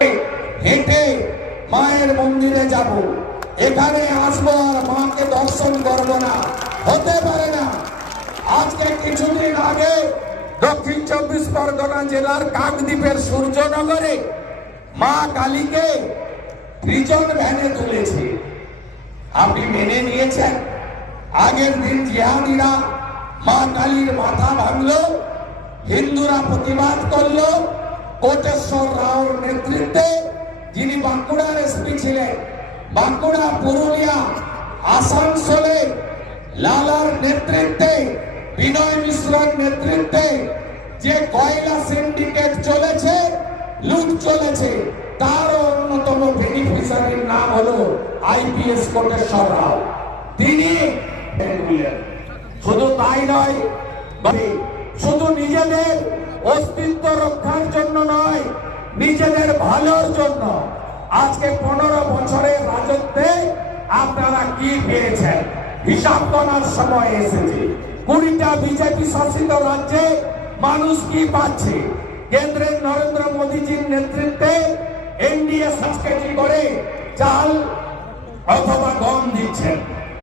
হেঁটে মায়ের মন্দিরে যাব, এখানে আসবো আর মাকে দর্শন করব না, হতে পারে না। আজকে কিছুদিন আগে দক্ষিণ 24 পরগনা জেলার কাকদ্বীপের সূর্যনগরে মা কালীকে ত্রিজন ভ্যানে তুলেছে। আপনি মেনে নিয়েছেন? আগের দিন জিহাদিরা মা কালীর মাথা ভাঙলো, হিন্দুরা প্রতিবাদ করলো। কোটেশ্বর রাওর নেতৃত্বে, যিনি বাঁকুড়ার এসপি ছিলেন, বাঁকুড়া, পুরুলিয়া, আসানসোলে লালার নেতৃত্বে, বিনয় মিশ্রের নেতৃত্বে যে কয়লা সিন্ডিকেট চলেছে, লুট চলেছে, তার অন্যতম বেনিফিশিয়ারির নাম হলো আইপিএস কোটেশ্বর রাও। তিনি শুধু তাই নয়, শুধু নিজেদের অস্তিত্ব রক্ষার জন্য নয়, নিজেদের ভালোর জন্য। আজকে 15 বছরের রাজত্বে আপনারা কি পেয়েছেন হিসাব করার সময় এসেছে। 20টা বিজেপি শাসিত রাজ্যে মানুষ কি পাচ্ছে? কেন্দ্রের নরেন্দ্র মোদীজির নেতৃত্বে এনডিএ 7 কেজি করে চাল অথবা গম দিচ্ছেন।